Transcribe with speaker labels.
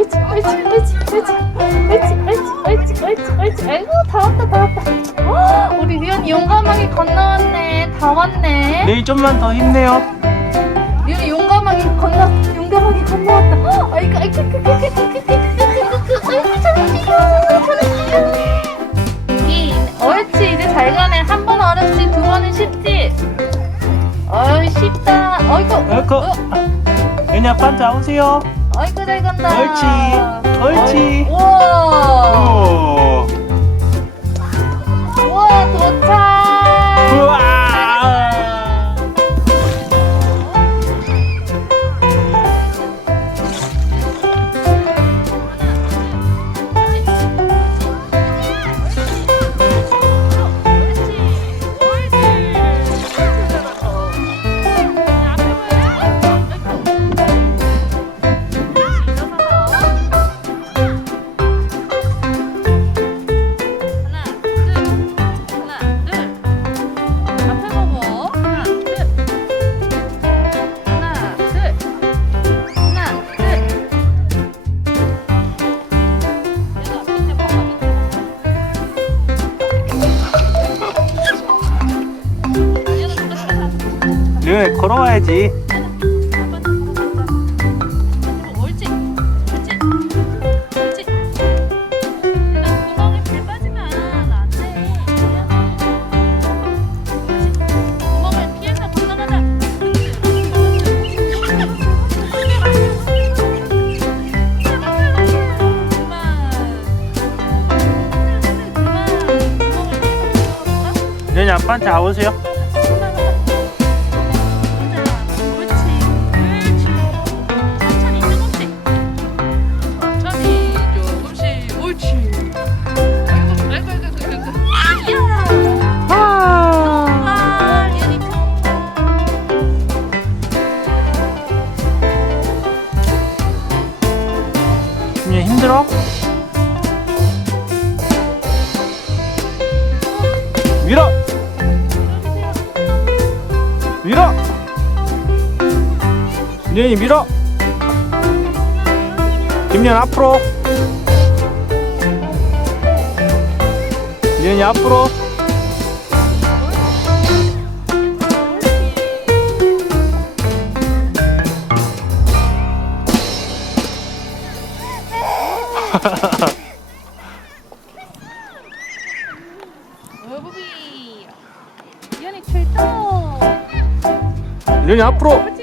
Speaker 1: 옳지, 옳지, 옳지, 옳지, 옳지, 옳지, 옳지, 옳지. 아이고, 다 왔다, 다 왔다. 어, 우리 리언이 용감하게 건너왔네. 다 왔네.
Speaker 2: 내일 좀만 더 힘내요.
Speaker 1: 리언이 용감하게 건너, 용감하게 건너왔다. 어, 아이고, 아이고, 아이고, 아이고, 아이고, 아이고, 아이고, 아이고, 잘하시오, 잘하시오. 이, 옳지, 이제 잘 가네. 한 번 어렵지, 두 번은 쉽지. 어이, 쉽다. 어이구,
Speaker 2: 아이고.
Speaker 1: 어,
Speaker 2: 연이 아빠한테 오세요.
Speaker 1: 아이고, 잘 간다.
Speaker 2: 옳지, 옳지. 리은이 걸어와야지.
Speaker 1: 옳지 옳지 옳지. 얘는 구멍에 불 빠지면 안 돼. 옳지. 구멍을 피해서 건너가자
Speaker 2: 연이 아빠한테 오세요. 준이 힘들어? 밀어! 밀어! 준이 밀어! 김연 앞으로! 준이 앞으로!
Speaker 1: 어부비 연이 출동
Speaker 2: 준이 앞으로!